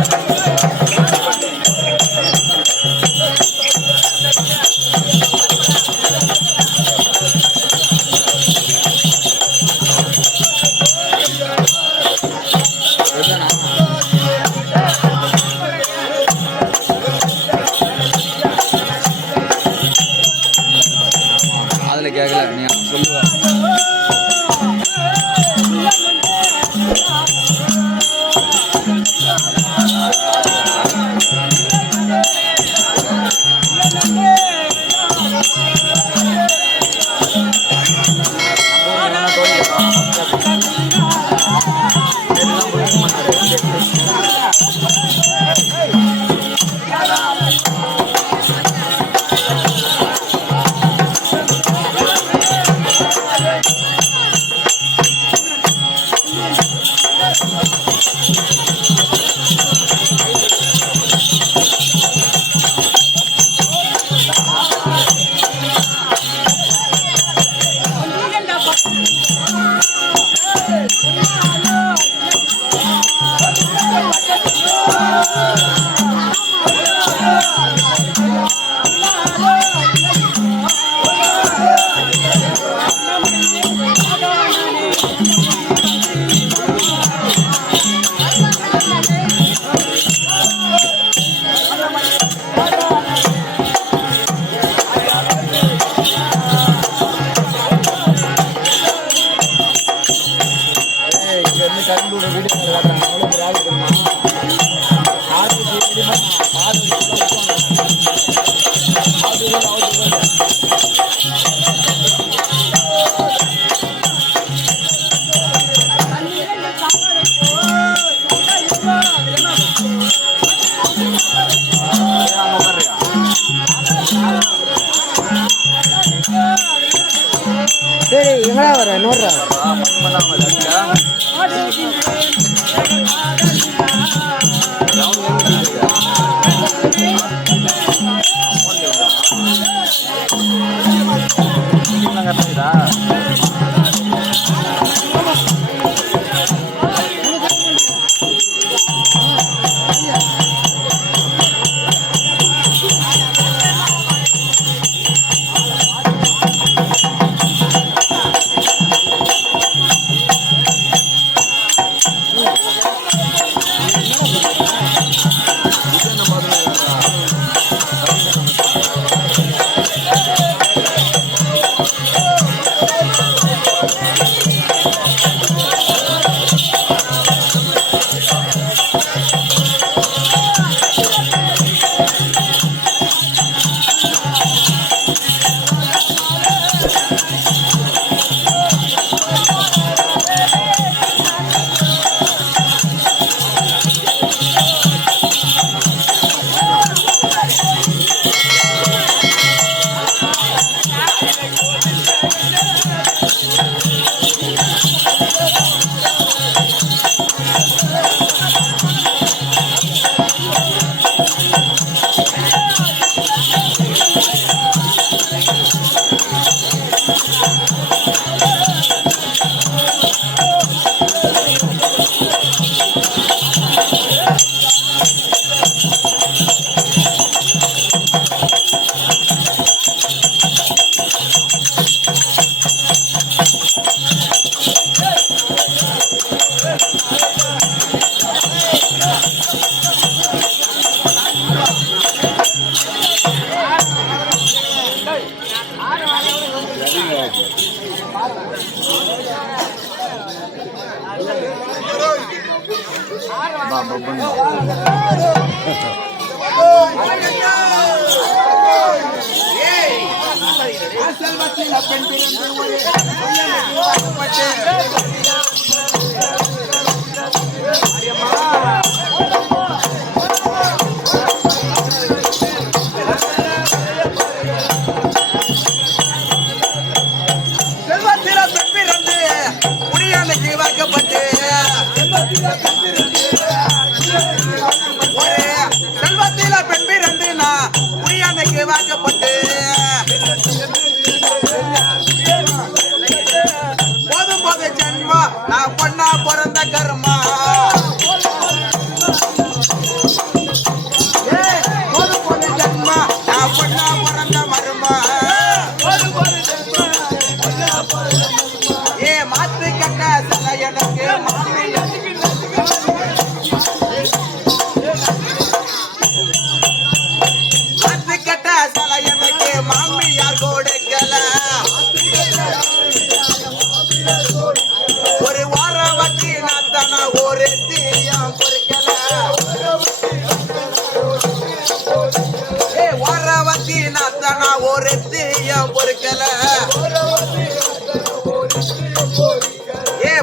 Hey! எங்கடா வர நோடுறா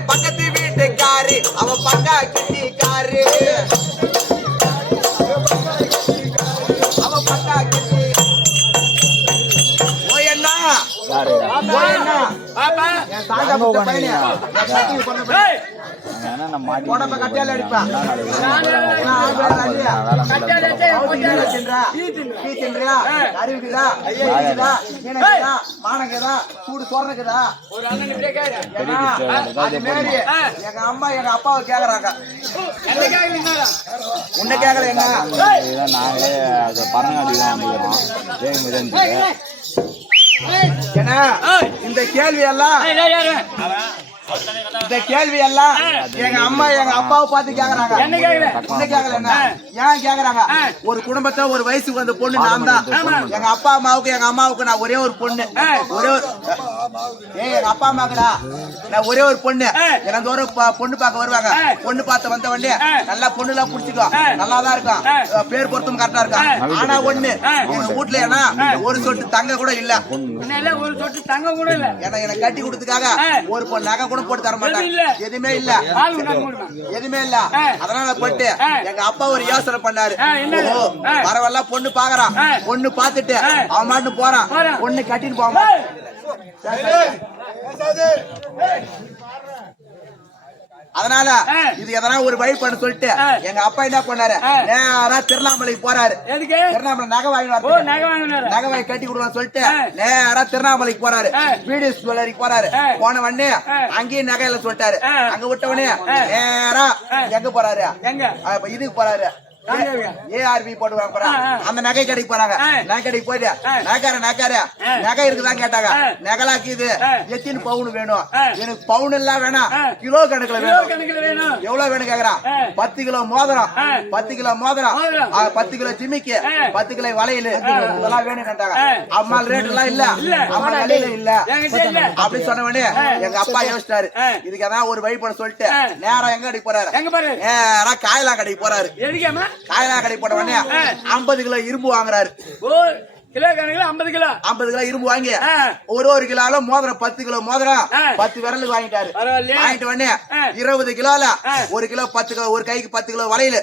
பக்கத்து வீட்டுக்காரு அவன் பக்கா கிட்டிக்காரு அவன் பக்கா கிட்டி ஓயண்ணா ஓயண்ணா பாப்பா என் தாண்டா புத்த பையனே சட்டி பண்ண உடம்ப கட்டியால அடிப்பா கட்டியால தின்றா டீ தின்றியா அறிவுக்குதா ஐயா மானங்கதா சூடு சொர்றக்குதா ஒரு அண்ணன் கிட்ட கேரு அது மேரி எங்க அம்மா எங்க அப்பாவை கேக்குறாங்க என்ன கேக்குறீங்க உன்னை கேக்குற என்ன நாங்களே அது பரங்காடி தான் வந்துக்கிறோம் ஏன்னா இந்த கேள்வி எல்லாம் இந்த கேள்வி எல்லாம் எங்க அம்மா எங்க அப்பாவை பார்த்து கேக்குறாங்க. என்ன கேக்குற? என்ன கேக்கல என்ன ஏன் கேக்குறாங்க? ஒரு குடும்பத்தை ஒரு வயசுக்கு வந்த பொண்ணு நான் தான். எங்க அப்பா அம்மாவுக்கு எங்க அம்மாவுக்கு நான் ஒரே ஒரு பொண்ணு. ஒரே ஒரு எங்க அப்பா அம்மாக்குடா நான் ஒரே ஒரு பொண்ணு. எனக்கு ஒரு பொண்ணு பார்க்க வருவாங்க. பொண்ணு பார்த்து வந்த உடனே நல்லா பொண்ணு எல்லாம் புடிச்சுக்கோ, நல்லாதான் இருக்கும், பேர் பொருத்தம் கரெக்டா இருக்கும். ஆனா ஒண்ணு எங்க வீட்டுல ஏன்னா ஒரு சொட்டு தங்க கூட இல்ல. ஒரு சொட்டு தங்க கூட இல்ல. ஏன்னா எனக்கு கட்டி கொடுத்ததுக்காக ஒரு பொண்ணு நகை கூட போட்டு தர மாட்டாங்க. எதுவுமே இல்ல, எதுவுமே இல்ல. அதனால போட்டு எங்க அப்பா ஒரு யோசனை பண்ணாரு. பரவாயில்ல பொண்ணு பாக்குறான், பொண்ணு பாத்துட்டு அவன் மாட்டு போறான், பொண்ணு கட்டிட்டு போவான். அதனால இது எதனா ஒரு வழி பண்ண சொல்லிட்டு எங்க அப்பா என்ன பண்ணாரு, நேரா திருவண்ணாமலைக்கு போறாரு. திருவண்ணாமலை நகை வாங்கினாரு, நகை வாங்கி கட்டி கொடுக்கலாம்னு சொல்லிட்டு நேரா திருவண்ணாமலைக்கு போறாரு. வீடு ஜுவல்லரிக்கு போறாரு. போன உடனே அங்கேயும் நகையில சொல்லிட்டாரு. அங்க விட்ட உடனே நேரா எங்க போறாரு, இதுக்கு போறாரு, ஏஆர்பி போடுவாங்க. அந்த நகை கடைக்கு போறாங்க. நகை கடைக்கு போயிட்டு நகை இருக்குதான் கேட்டாங்க. நகலாக்கிது எத்தனை பவுன் வேணும்? எனக்கு பவுன் எல்லாம் வேணாம், கிலோ கணக்குல வேணும். எவ்வளவு வேணும் கேக்குறான். 10 கிலோ மோதிரம், 10 கிலோ மோதிரம், 10 கிலோ ஜிமிக்கு, 10 கிலோ வளையல், இதெல்லாம் வேணும் கேட்டாங்க. அம்மா ரேட் எல்லாம் இல்ல, அம்மா நிலையில இல்ல அப்படின்னு சொன்ன உடனே எங்க அப்பா யோசிச்சாரு, இதுக்கு ஏதாவது ஒரு வழி பண்ண சொல்லிட்டு நேரம் எங்க கடைக்கு போறாரு, நேரம் காயலா கடைக்கு போறாரு. காயலா கடை போட்ட உடனே 50 கிலோ இரும்பு வாங்குறாரு. கிலோ கணக்குல 50 கிலோ இரும்பு வாங்கி ஒரு கிலோல மோதிரம் 10 கிலோ மோதிரம் 10 விரலுக்கு வாங்கிட்டாரு. வாங்கிட்டு உடனே 20 கிலோல 1 கிலோ 10 கிலோ, ஒரு கைக்கு 10 கிலோ வளையல்,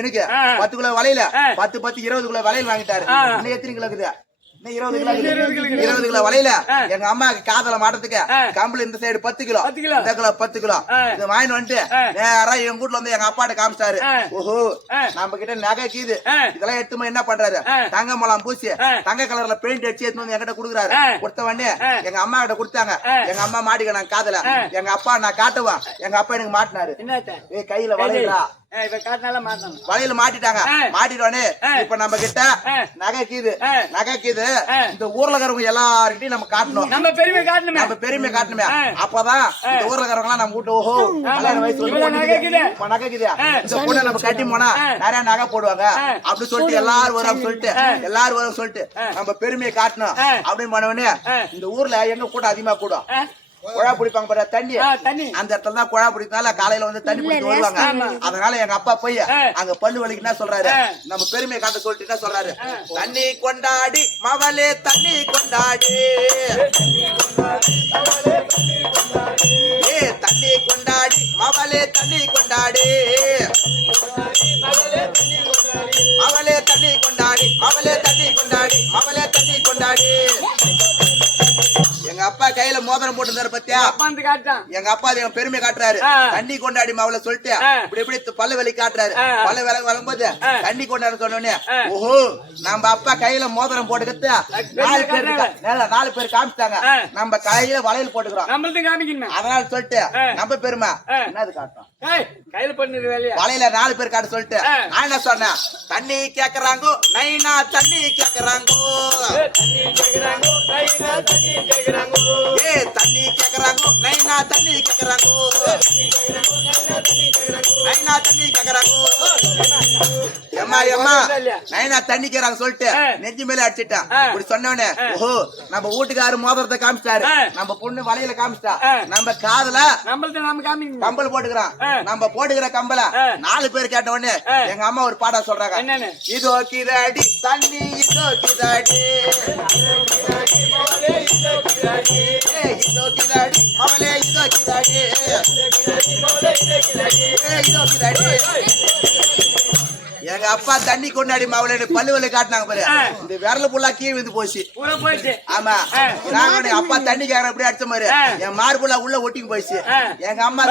எனக்கு 10 கிலோ வளையல 10 20 கிலோ வளையல் வாங்கிட்டாரு. இன்னும் எத்தனை கிலோ இருக்குது? 20 கிலோ வளையல எங்க அம்மாக்கு காதல மாட்டதுக்கு கம்பளி இந்த சைடு 10 கிலோ, இந்த கிலோ 10 கிலோ இது வாங்கி வந்துட்டு நேரா எங்க வீட்டுல வந்து எங்க அப்பாட்ட காமிச்சாரு. ஓஹோ நம்ம கிட்ட நகை கீது இதெல்லாம் எடுத்து என்ன பண்றாரு, தங்க மலம் பூசி தங்க கலர்ல பெயிண்ட் அடிச்சு எடுத்து வந்து என்கிட்ட குடுக்குறாரு. கொடுத்த உடனே எங்க அம்மா கிட்ட கொடுத்தாங்க. எங்க அம்மா மாட்டிக்க நான் காதல, எங்க அப்பா நான் காட்டுவேன், எங்க அப்பா எனக்கு மாட்டினாரு. கையில வளையலா வளையல மாட்டிட்டாங்க. மாட்டிட்டோன்னே இப்ப நம்ம கிட்ட நகை கீது இந்த ஊர்ல இருக்கிறவங்க எல்லார்கிட்டையும் நம்ம காட்டணும், நம்ம பெருமை காட்டணுமே. அப்பதான் இந்த ஊர்ல இருக்கிறவங்க நம்ம வீட்டு ஓஹோ வயசு நகை கீது இந்த பொண்ணை நம்ம கட்டி போனா நிறைய நகை போடுவாங்க அப்படின்னு சொல்லிட்டு எல்லாரும் வரும் சொல்லிட்டு நம்ம பெருமையை காட்டணும் அப்படின்னு பண்ணவனே இந்த ஊர்ல எங்க கூட்டம் அதிகமா கூடும். குழா பிடிப்பாங்க பாரு தண்ணி, அந்த இடத்துல தான் குழா பிடிக்கிறதுனால காலையில வந்து தண்ணி பிடிக்க வருவாங்க. அதனால எங்க அப்பா போய் அங்க பல்லு வலிக்கு என்ன சொல்றாரு, நம்ம பெருமையை காட்ட சொல்லிட்டு என்ன சொல்றாரு, தண்ணி கொண்டாடி மவளே தண்ணி கொண்டாடி, தண்ணி கொண்டாடி மவளே தண்ணி கொண்டாடி, மவளே தண்ணி கொண்டாடி, மவளே தண்ணி கொண்டாடி, மவளே தண்ணி கொண்டாடி. எங்க அப்பா கையில மோதிரம் போட்டு பத்தியா, எங்க அப்பா பெருமை காட்டுறாரு. தண்ணி கொண்டாடி மாவள சொல்லிட்டு இப்படி பல்ல வலி காட்டுறாரு. பல்ல விலை வரும்போது தண்ணி கொண்டாடு சொன்னோடனே ஓஹோ நம்ம அப்பா கையில மோதிரம் போட்டுக்கிட்டு 4 பேர் காமிச்சிட்டாங்க. நம்ம கையில வளையல் போட்டுக்கிறோம். அதனால சொல்லிட்டு நம்ம பெருமை என்னது காட்டும், வளையல 4 பேர் காட்ட சொல்லிட்டு நான் என்ன சொன்னேன், தண்ணி கேக்குறாங்கோ நைனா தண்ணி கேக்குறாங்கோ, தண்ணி கேக்குறாங்கோ நைனா தண்ணி கேக்குறாங்கோ, நைனா தண்ணி கேக்குறாங்கோ. எம்மா நைனா தண்ணி கேக்குறாங்க சொல்லிட்டு நெஞ்சு மேல அடிச்சிட்டான். இப்படி சொன்னவனே ஓஹோ நம்ம வீட்டுக்காரு மோதிரத்தை காமிச்சிட்டாரு, நம்ம பொண்ணு வளையல காமிச்சிட்டா, நம்ம காதுல கம்பல் போட்டுக்கிறான். நம்ம போட்டுக்கிற கம்பல 4 பேர் கேட்ட உடனே எங்க அம்மா ஒரு பாடா சொல்றாங்க, இதோ கிதாடி தண்ணி இதோ கிதாடி, இதோ கிதாடி அவளே இதோ கிதாடி, இதோ கிதாடி. எங்க அப்பா தண்ணி கொண்டாடி மாவுல பல்லு வலி காட்டினாங்க பாரு, இந்த விரல புல்லா கீழே வந்து போச்சு. ஆமா நாங்க அப்பா தண்ணி கேக்குற எப்படி அடிச்ச மாதிரி என் மாறு புல்லா உள்ள ஒட்டிக்கு போயிடுச்சு. எங்க அம்மா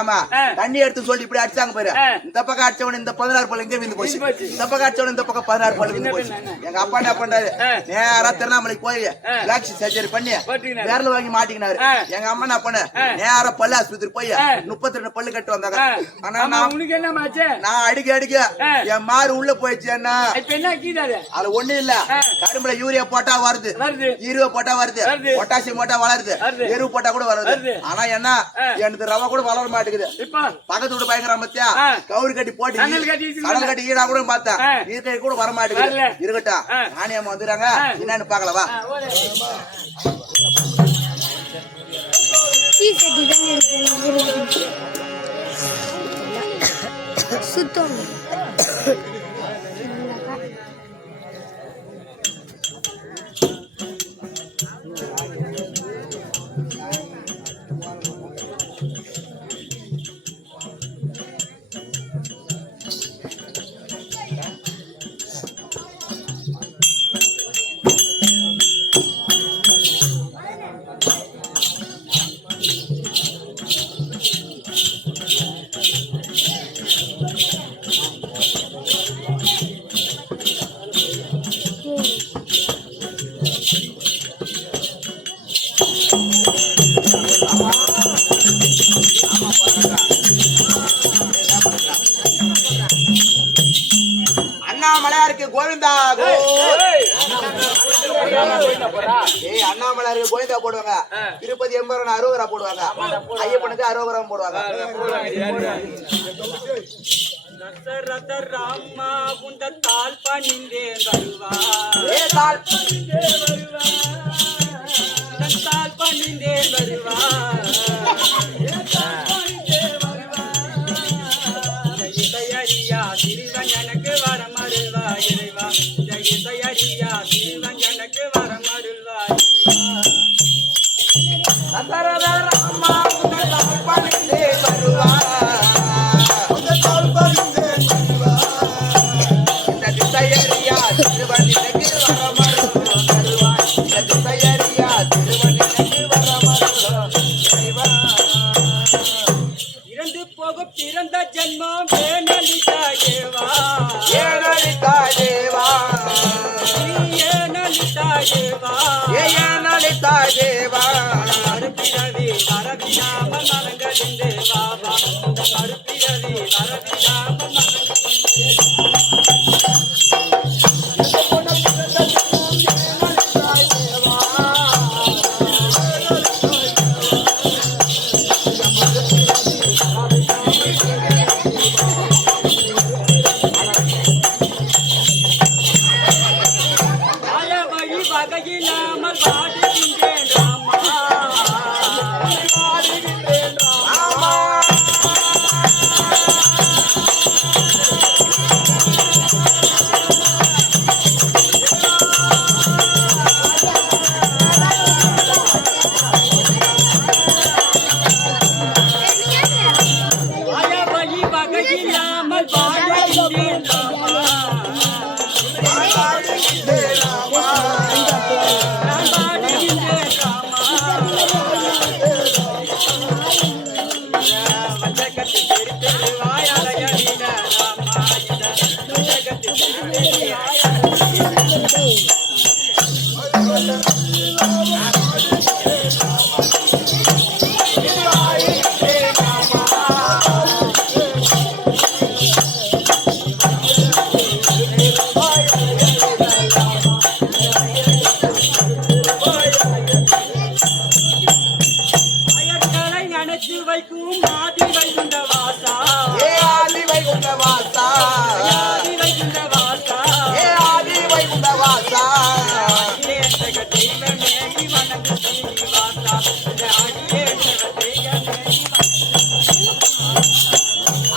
ஆமா தண்ணி எடுத்து சொல்லி இப்படி அடிச்சாங்க பாரு, இந்த பக்கம் அடிச்சவன இந்த 16 பல்லு இங்கே வந்து போச்சு, இந்த பக்கம் அடிச்சவன இந்த பக்கம் 16 பல்லு வந்து போச்சு. எங்க அப்பா என்ன பண்றாரு, நேரா திருவண்ணாமலைக்கு போய் பிளாக்சி சர்ஜரி பண்ணி விரல வாங்கி மாட்டிக்கினாரு. எங்க அம்மா என்ன பண்ண நேரா பல்லு ஆஸ்பத்திரி போய் 32 பல்லு கட்டு வந்தாங்க. ஆனா நான் அடிக்க என் மாறு உள்ள போயிடுச்சுன்னா இப்ப என்ன கீதாது அதுல ஒண்ணு இல்ல. கரும்புல யூரியா போட்டா வருது, ஈருவா போட்டா வருது, பொட்டாசியம் போட்டா வளருது, எரு போட்டா கூட வருது. ஆனா என்ன எனக்கு ரவா கூட வளர மாட்டேங்குது. பக்கத்து வீடு பயங்கர மத்தியா கவுரு கட்டி போட்டு கடல் கட்டி ஈடா கூட பார்த்தேன், ஈர்க்கை கூட வர மாட்டேங்குது. இருக்கட்டும், ராணியம்மா வந்துடுறாங்க, என்னன்னு பாக்கலவா. சுத்தம் அண்ணாமலையாருக்கு கோவிந்தா அண்ணாமலையாருக்கு கோவிந்தா போடுவாங்க. திருப்பதி 80 அரோகரா போடுவாங்க, ஐயப்பனுக்கு அரோகரம் போடுவாங்க. தசரத ராமா குந்த தால் பணிந்தே வருவா, தால் பணிந்தே வருவா, ஜெயதயரியா திருவன் எனக்கு வரமருள்வா இறைவா, ஜெயதயரியா திருவன் எனக்கு வரமருள்வா இறைவா. தசரத ராமா குந்த தால் பணிந்தே வருவா, இறந்து போக பிறந்த ஜென்மம் ஏனலிதா தேவா, ஏனலிதா தேவா, ஏனலிதா தேவா, ஏனலிதா தேவா. மறுபிறவி வரவிடாம மரங்களிந்தே வாவா, மறுபிறவி வரவிடாம வகையில்லாமல் வாடுகின்றேன் ராமா, வாடுகின்றேன் ராமா. வழி வகையில்லாமல் வாடுகின்றேன் ராமா, வைக்கும் ஆதி வைகுண்ட வாசா, ஆதி வைகுண்ட வாசா, ஆதி வைகுண்ட வாசா, ஆதி வைகுண்ட வாசா.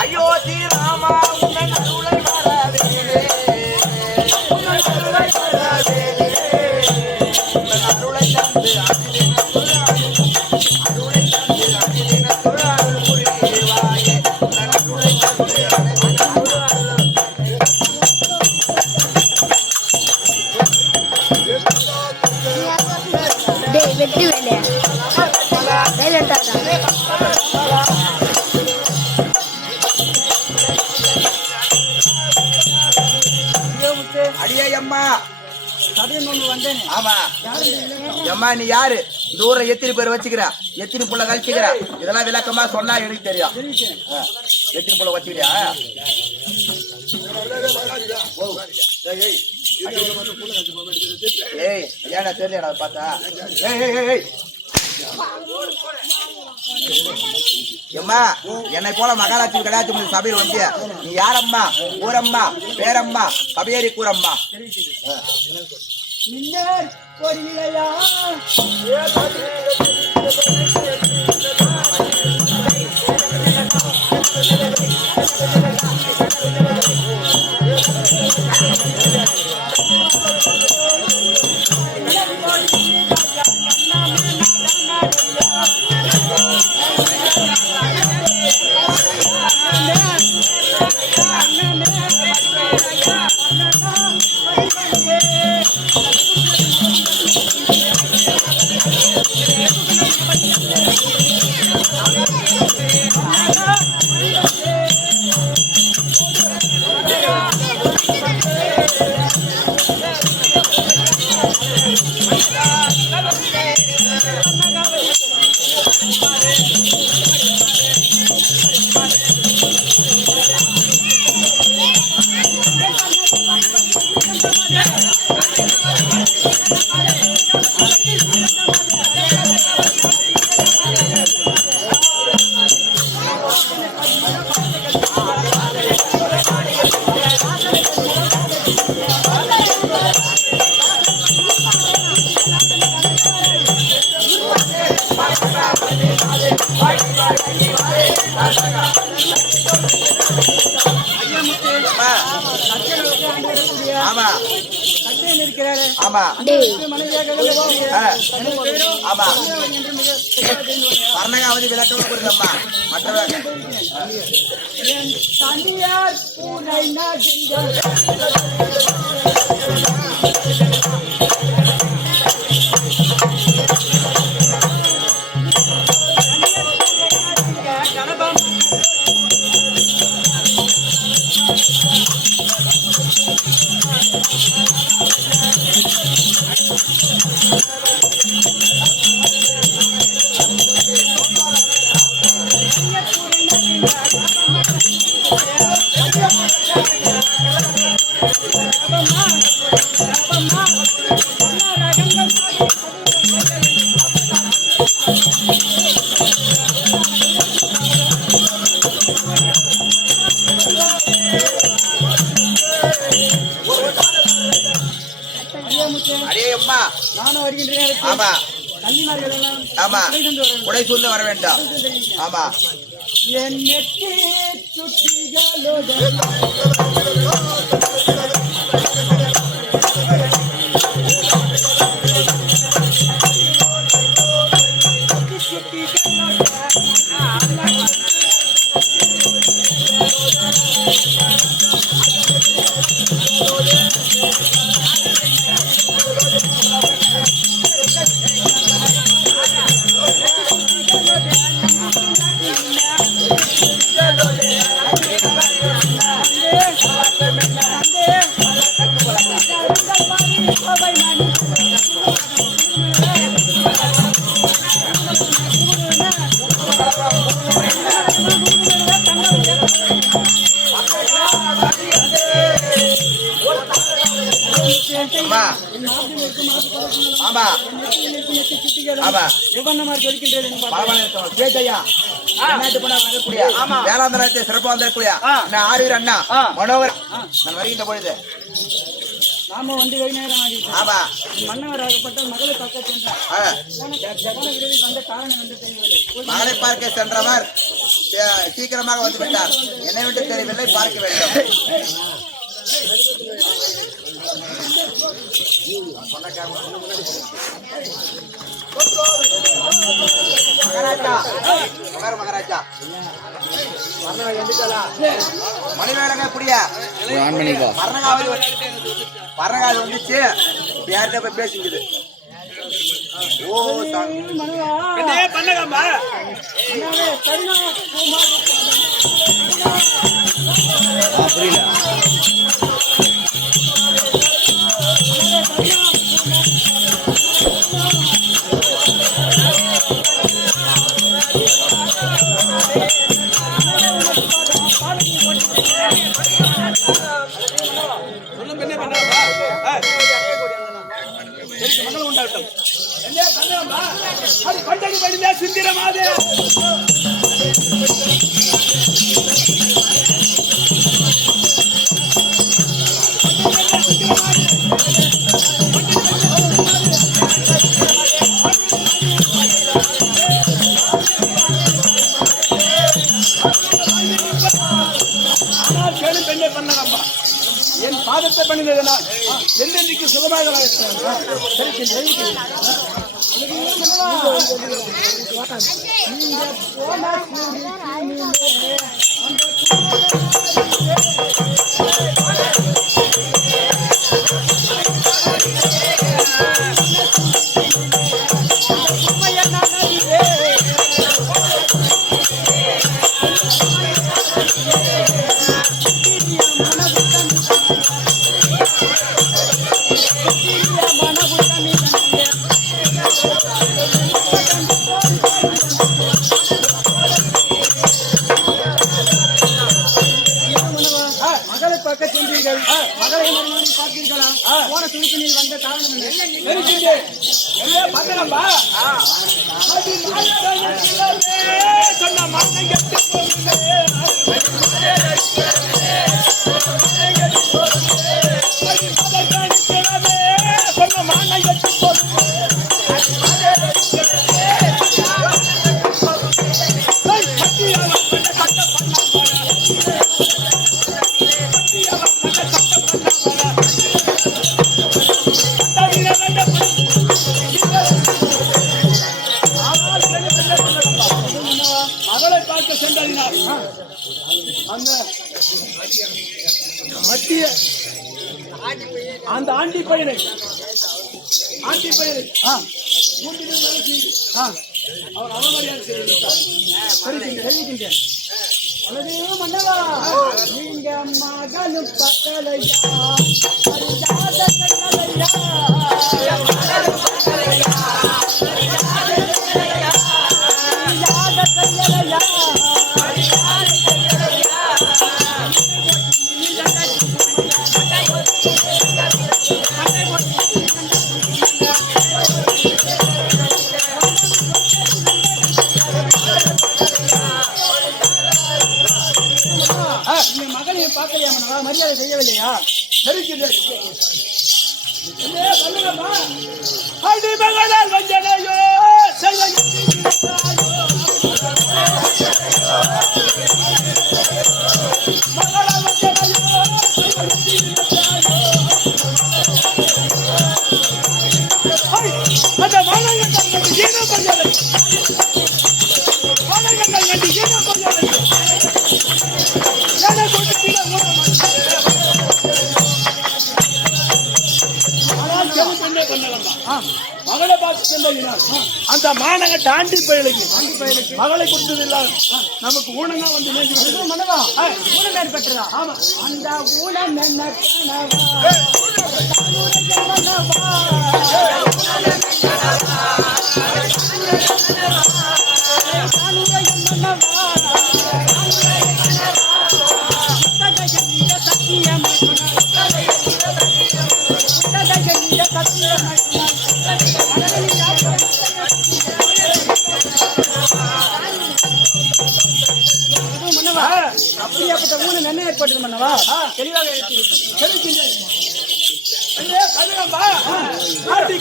ஐயோ ஸ்ரீராமா உன்னன் அருளை வரவேலே, உன்னன் அருளை வரவேலே, உன்னன் அருளை தந்து அருளை தந்து அருள் புரிவாயே, உன்னன் அருளை தந்து வெட்டி வேலையா வேலை அடியே அம்மா வந்தேன். ஆமா அம்மா, நீ யாரு? இந்த ஊரை எத்தனை பேர் வச்சுக்கிற, எத்தனை புள்ள கழிச்சுக்கிற, இதெல்லாம் விளக்கமா சொன்னா எனக்கு தெரியும். எத்தனை புள்ள வச்சுக்கிறியா? ஏய் ஏடா தெரியலடா பார்த்தா ஏய் எம்மா என்னை போல மகாராட்சி கடாச்சி சபையில் வந்து நீ யாரம்மா ஊரம்மா பேரம்மா சபையேறி கூறம்மா ஆமா ஆமா ஆமா வர்ணகாவதி விளக்கம் கொடுங்கம்மா மற்றவர் ஆமா ஆமா உடை சூழ்ந்து வர வேண்டாம் ஆமா ஆமா ஆமா வேளாந்தரத்தை சிறப்பாக வந்திருக்கூடிய ஆரூர் அண்ணா மனோகர் நான் வருகின்ற பொழுது நாம வந்து வெகு நேரம் ஆகிட்டு ஆமா மன்னவராகப்பட்ட மகளை பார்க்க சென்றார். வந்த காரணம் வந்து தெரியவில்லை. மகளை பார்க்க சென்றவர் சீக்கிரமாக வந்து விட்டார். என்னை விட்டு தெரியவில்லை, பார்க்க வேண்டும். மகாராஜா மணிவேடங்க புரிய மரணகாவதி வந்துச்சு. யார்கிட்ட போய் பேசிக்குது. ஓ புரியல. மகள் உண்டாகட்டும். என்ன பண்ணலாமா? அது கொண்டடி படிந்தா சிந்திரமாதே. பெண்ணை பண்ணலாமா? என் பாதத்தை பண்ணினதனால் என்றென்றைக்கு சுகமாக மகளை பார்க்க சென்றீர்கள். மகளை மறுபடியும் பார்த்தீர்களா? போன துணிப்பினில் வந்த காரணம் சொன்ன மாட்டேங்க மகளை பார்க்க சென்றார். அந்த மத்திய அந்த ஆண்டி பையனை அவர் அவமரியாதை செய்திருக்கிறார். மன்னவா, நீங்க மகனும் பக்கலையா மகனையும் பார்க்கலையா மன்னவா? மரியாதை செய்யவில்லையா? அடிமகனால் வஞ்சனையோ அந்த மாணவர்கள் ஏனோ கொஞ்சம் மகளை பார்த்து சென்றார். அந்த மாநக தாண்டி பயலுக்கு மகளை கொடுத்ததில்ல நமக்கு ஊனங்க வந்து மன்னவா, ஊனம் ஏற்பட்டதா? ஆமா. அந்த ஊனம் என்ன மன்னவா, அப்படியாப்பட்ட ஊனம் என்ன ஏற்பட்டது மன்னவா? தெளிவாக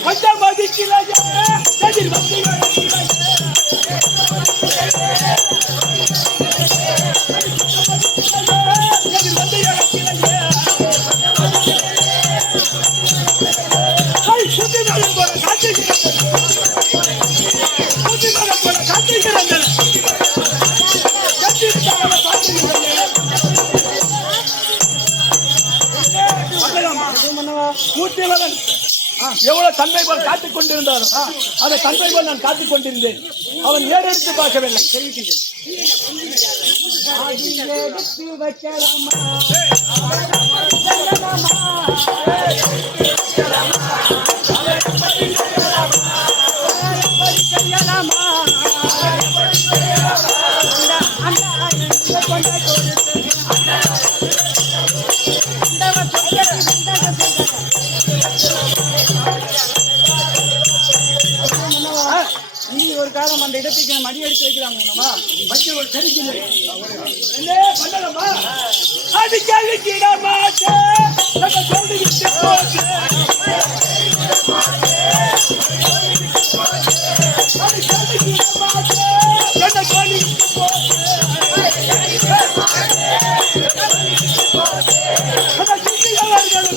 கொஞ்சம் மதிக்கிறாங்க. எவ்வளவு தந்தை போல் காத்துக் கொண்டிருந்தாலும் அந்த தந்தை போல் நான் காத்துக் கொண்டிருந்தேன். அவன் ஏறெடுத்து பார்க்கவில்லை. கட்டிக்கிற மடி எடுத்து வைக்கிறாங்கம்மா. மஞ்சள் ஒரு சரிக்கில்லை. என்ன பண்ணலாமா? அது கழிக்கிட மாட்டேன். நம்ம சொல்லிக்கிட்டு போச்சு. அது கழிக்கிட மாட்டேன். என்ன சொல்லிக்கிட்டு போச்சு. அந்த சிட்டியவர்களும்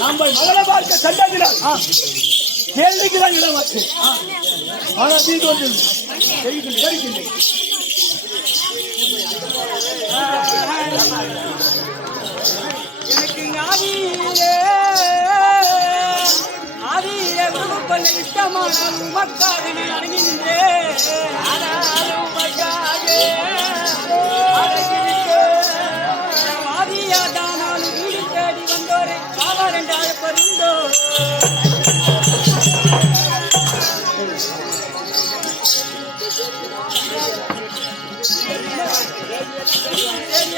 நம்ம மகளை பார்க்க சண்டாகிறார். கேள்விக்குதான் இடமாச்சு. ஆனா தீட்டு வந்து சரிக்கில்லை. எனக்கு ஆதியிலே உருவப்பல்ல இஷ்டமான உமக்காக நான் அணுகின்றேன். ஆதியாதானாலும் வீடு தேடி வந்தோரை காவார் என்று அழைப்பதுண்டோ.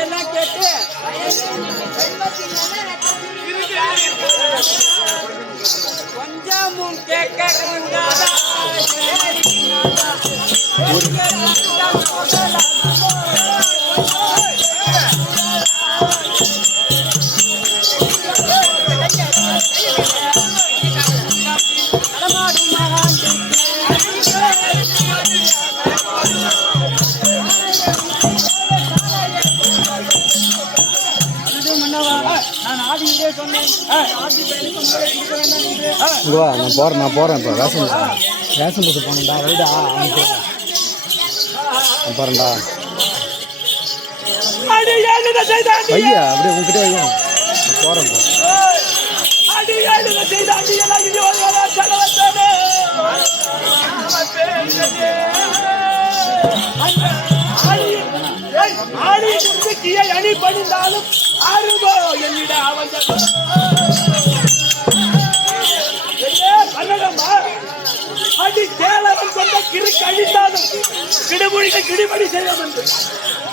எல்லாம் கேட்டு கொஞ்சமும் கேட்க நான் ஆதியிலே சொன்னேன். ஆதி பயிலுக்கு முறை கொடுக்க வேண்டாம் என்று. நான் போறேன் இப்போ ரேஷன் போட்டு போனேன்டா வைடா நான் போறேன்டா ஐயா அப்படியே உங்ககிட்ட வையா நான் போறேன் அணி பண்ணினாலும் அருபோ என்னிட அவன் அடி கேளவன் கொண்ட கிறுக்கு அழித்தாலும் கிடுமொழிகள் கிடிமொழி செய்யும் என்று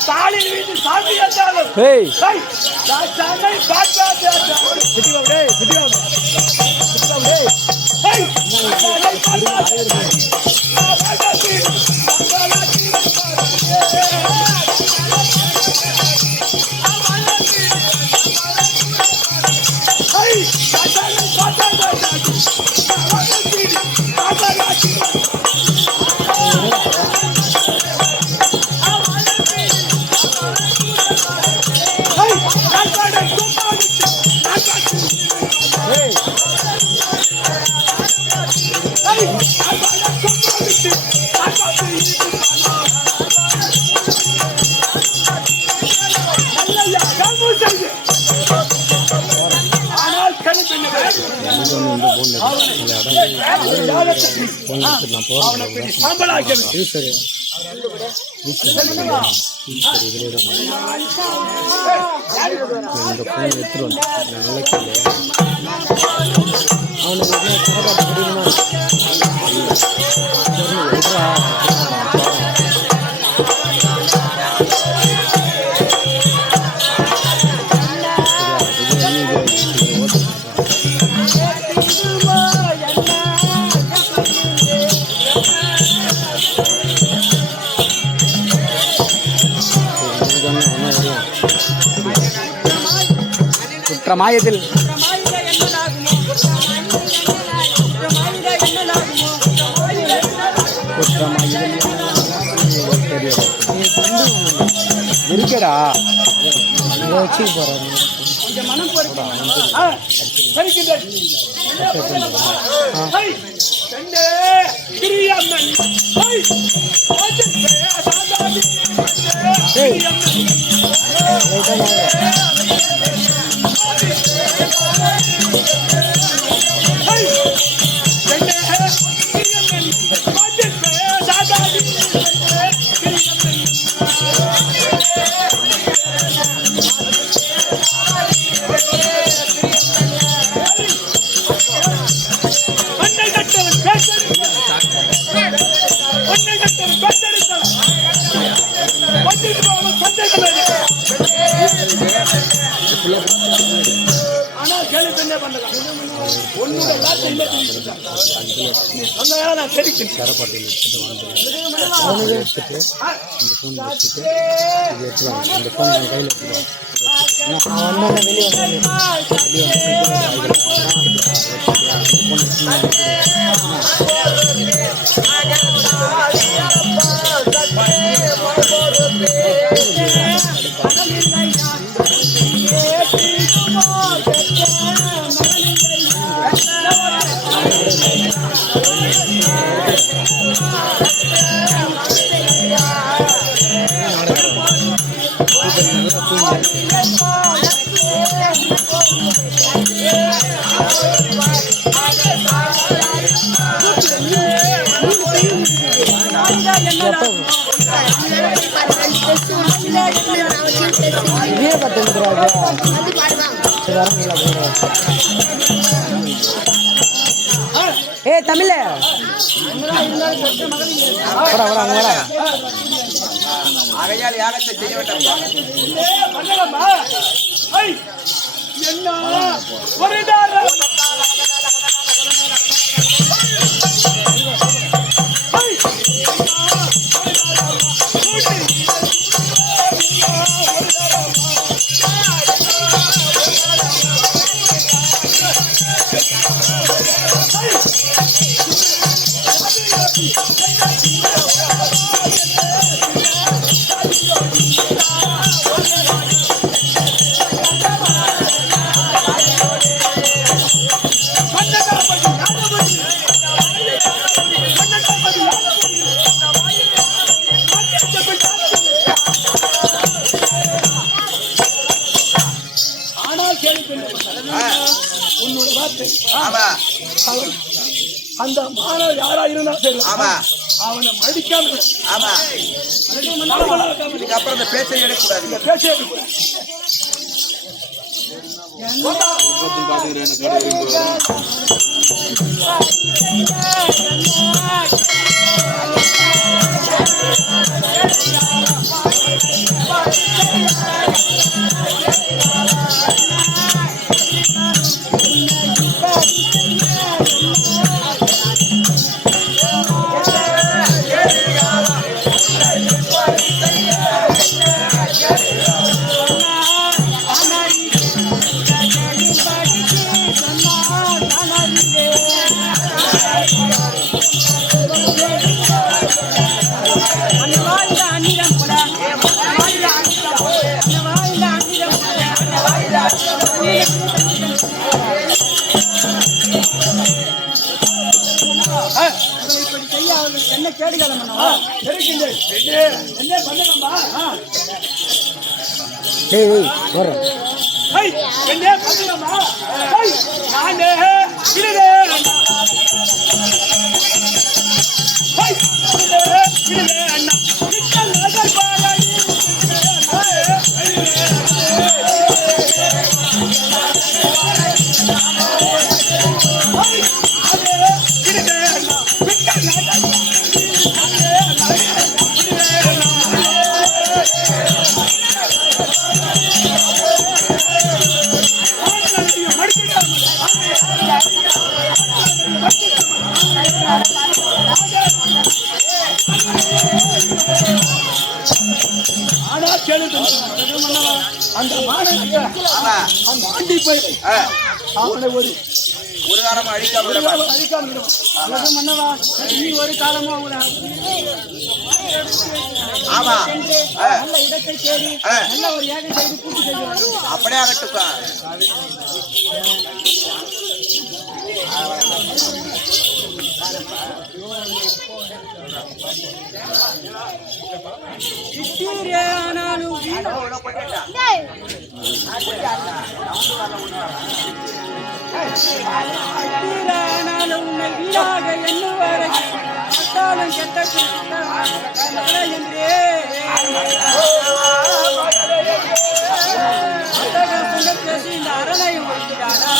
தாளில் வீட்டு சாமி என்றாலும் மாயத்தில் இருக்கடா வச்சு போறேன் மனம் பண்ணலாம். உன்னுடைய வார்த்தை இல்லை தெரிவிச்சுட்டான். நீ சொன்னா நான் தெரிவிக்கிறேன். கரப்பாட்டில் எடுத்துட்டு வந்து எடுத்துட்டு இந்த ஃபோன் வச்சுட்டு இது எடுத்துவாங்க. இந்த ஃபோன் என் கையில் எடுத்துவாங்க. வெளியே வந்து தமிழ அகையால் யாகத்தை செய்ய வேண்டாம். என்ன ஒரு தாரம் உன்னோட வார்த்தை. அந்த மாணவர் யாரா இருந்தா சரி, அவனை மடிக்காம அப்புறம் இந்த பேச்சை எடுக்கக்கூடாது. பேச்சே எடுக்கக்கூடாது. என்ன கேடுகாலம் என்ன பண்ணலாமா? என்ன பண்ணலாமா? நானே அந்த மாணவனுக்கு அந்த ஆண்டி போய் அவனை ஒரு காலமா அழிக்காம மன்னவா நீ ஒரு காலமா ஆமா நல்ல இடத்தை தேடி நல்ல ஒரு ஏகை செய்து பூர்த்தி செய்து அப்படியே ஆகட்டுப்பா. உன்னை வீடாக எண்ணுவரை கெட்ட என்றே பேசி இந்த அரணை முடிக்கிறானா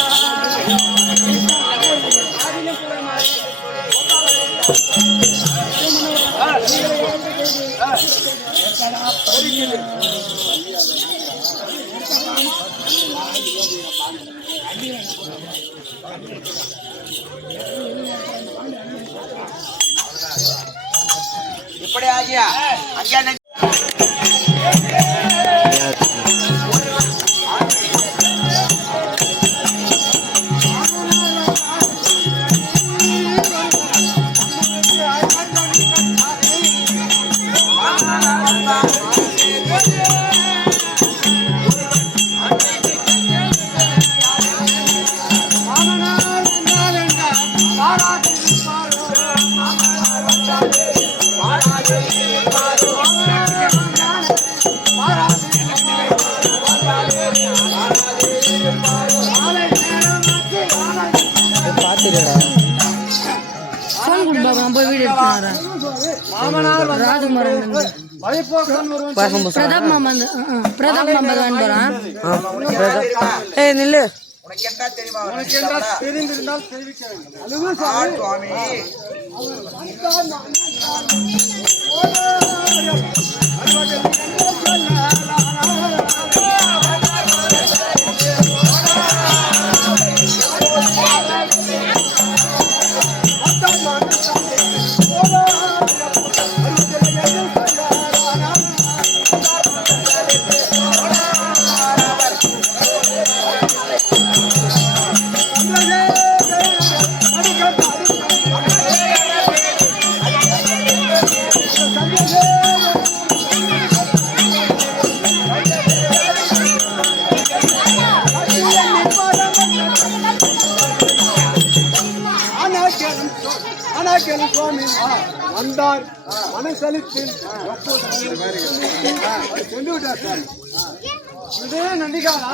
இப்படி ஆகியா அங்கே ஃபோன் கொடுப்பா நான் போய் வீடியோ எடுத்துறேன். ராஜகுமாரன் பிரதாப் மாமா பிரதாப் மாமா தான் போறான். ஏய் நில்லு. உனக்கு என்ன தெரியுமா தெரிந்திருந்தால் தெரிவிக்க வேண்டும். சுவாமி சுவாமி வந்தார் மனசலித்தில் கொண்டு விட்டார் சார். இதே நந்திகாரா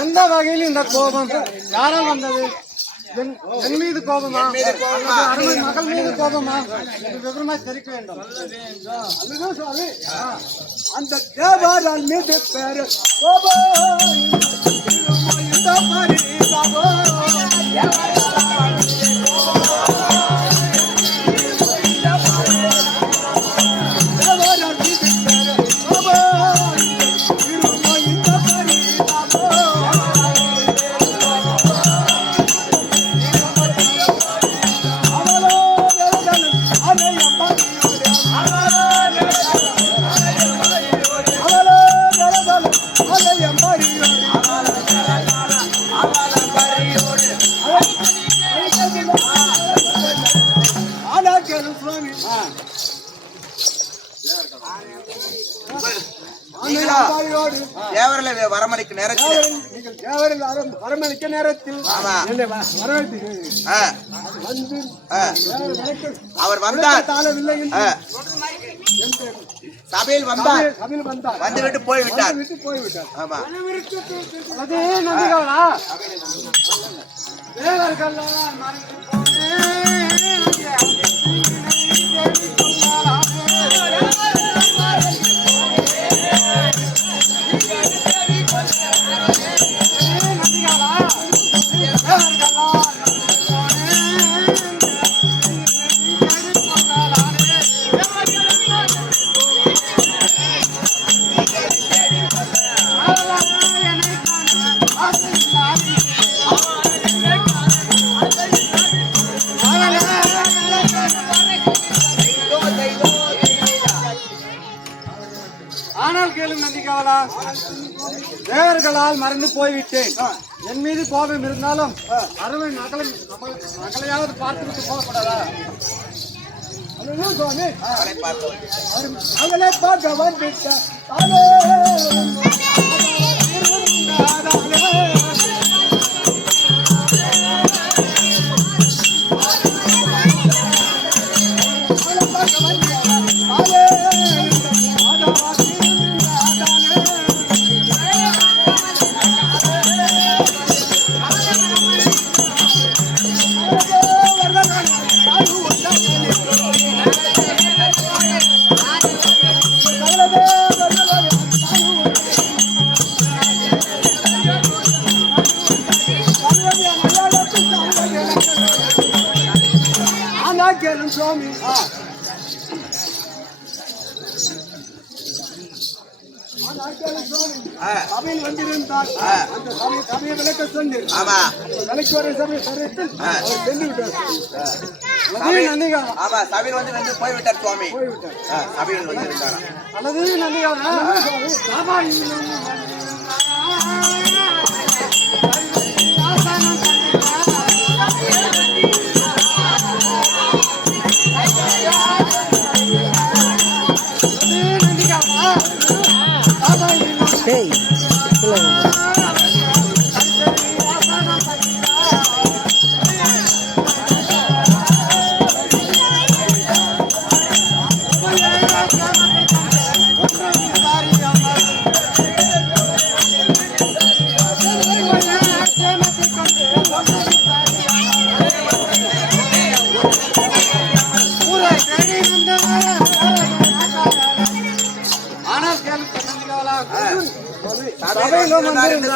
எந்த வகையில் இந்த கோபம் யாரால் வந்தது? என் மீது கோபமா? அருமை மகள் மீது கோபமா? விவரமா தெரிவிக்க வேண்டும். அதுதான் சுவாமி அந்த தேவாரால் மீது பேரு கோபம் இந்த மாதிரி தேவரில் வரமளிக்க நேரத்தில் அவர் வந்தார். சபையில் வந்தார், வந்துவிட்டு போய்விட்டார். ஆமா அதே நம்பிக்கையா ஆனால் கேளும் நந்திகாவலா, தேவர்களால் மறந்து போய்விட்டேன். என் மீது கோபம் இருந்தாலும் அருமை மகளையாவது பார்த்துவிட்டு போகக்கூடாதா? சுவாமி அவளை பார்க்க வந்துட்ட கேளும் சுவாமி. சபையில் வந்திருந்தால் அந்த சபையை விளக்க சொல்லி ஆமா விலைக்கு வர சபை சரத்தில் அவர் சென்று விட்டார். ஆமா சபையில் வந்து போய்விட்டார் சுவாமி. சபையில் வந்து இருந்தாரா அல்லது நந்திகாவா டேய்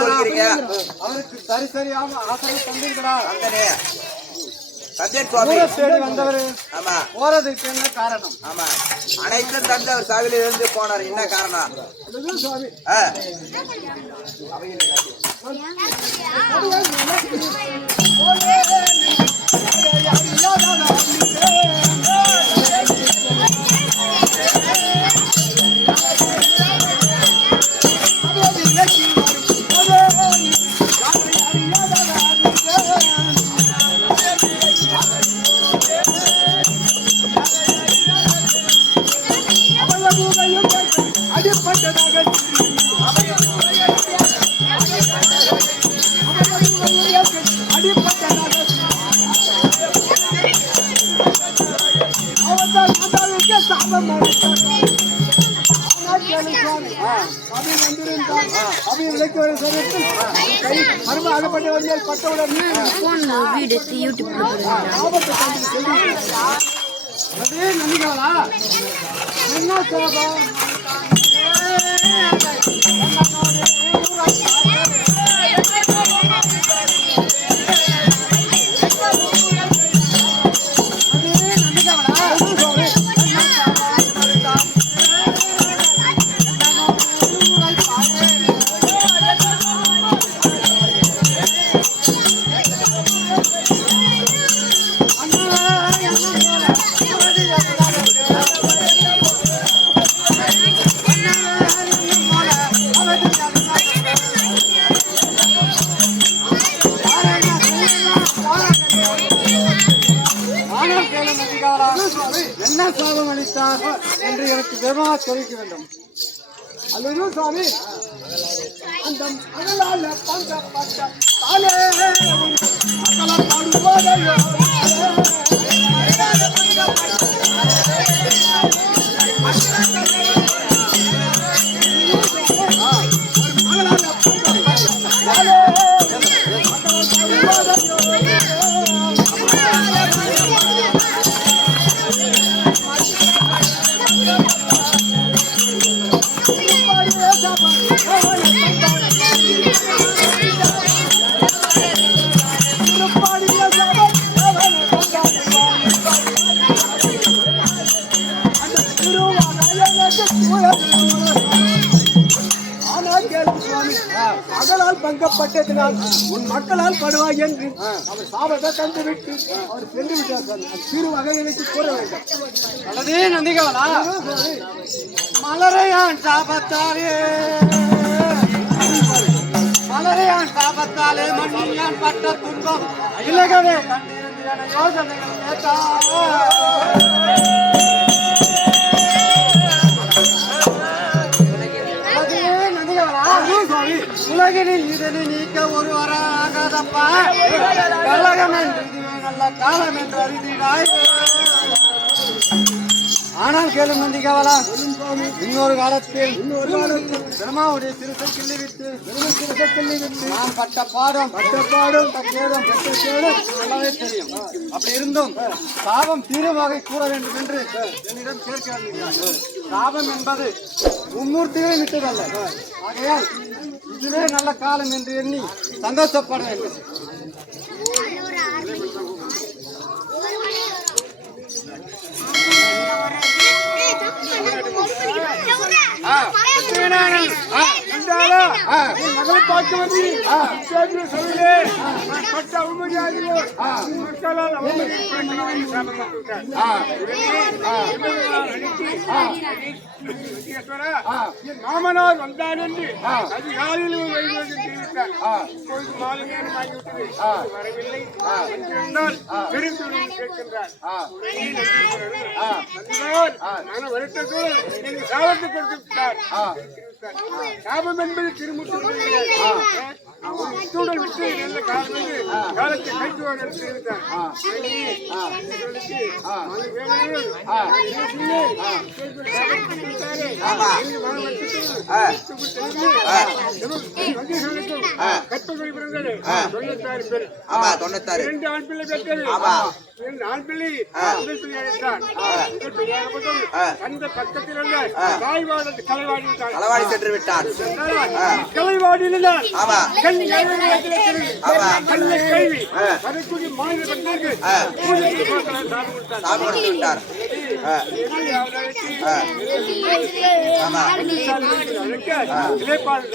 சொல்கிறீங்க அவருக்கு சரி சரியான ஆசை தந்திருக்கிறார். தந்தேன் சுவாமி. தேடி வந்தவர் ஆமா போறதுக்கு என்ன காரணம்? ஆமா அனைத்தும் தந்து அவர் சபையில் இருந்து போனார். என்ன காரணம் சுவாமி? வீடு எடுத்து யூடியூப்ல என்ன சாபம் அளித்தார் என்று எனக்கு விவரமாக தெரிவிக்க வேண்டும். அல்லது சுவாமி அந்த அகலால பங்கப்பட்ட தாலே அகல பாடுவாரையோ அகலால் பங்கப்பட்டதினால் உன் மக்களால் படுவாய் என்று அவர் சாபத்தை தந்துவிட்டு அவர் சென்று விட்டார். சிறு வகைகளுக்கு கூற வேண்டும். அல்லது நந்திகாவலா மலரையான் சாபத்தாலே மண்ணியான் பட்ட துன்பம் இலகவே கண்டிருந்து என யோசனைகள் உலகினில் இதனை நீக்க ஒருவராகாதப்பா கலகம் என்று இதுவே நல்ல காலம் என்று அறிந்தாய். ஆனால் கேளும் நந்திகாவலா இன்னொரு காலத்தில் பிரம்மாவுடைய சிறுசை கிள்ளிவிட்டு நான் பட்ட பாடம் கேடும் நல்லாவே தெரியும். அப்படி இருந்தும் சாபம் தீரமாக கூற வேண்டும் என்று என்னிடம் கேட்க வேண்டியிருக்கிறார். சாபம் என்பது மும்மூர்த்திகளை விட்டதல்ல. ஆகையால் இதுவே நல்ல காலம் என்று எண்ணி சந்தோஷப்பட வேண்டும். மகளை பார்க்க வந்து சொல்லுங்க பட்ட அவமரியாதையோ மக்களால் மாமனார் வந்தான் என்று அதிகாலையில் தெரிவித்தார். இப்பொழுது மாலை நேரம் ஆகிவிட்டது, வரவில்லை. வந்திருந்தால் பெருந்துடன் கேட்கின்றார். நான் வருத்தத்தோடு எனக்கு சாபத்தை கொடுத்து விட்டார். சாபம் என்பது திருமுட்டு சூழல் விட்டு நல்ல காலத்தை கைத்துவார் என்று தெரிவித்தார். கற்பனை பிறந்தது 96 பேர். 2 ஆண் பிள்ளை பெற்றது. 2 ஆண் பிள்ளை முதல் பிள்ளை அழைத்தார். முதல் பிள்ளையாகப்பட்டது அந்த பக்கத்தில் உள்ள தாய்வாடு களவாடி சென்று விட்டார். கலைவாடினார் கல்வி அதற்குரிய மாநில விட்டார். இலைப்பாடு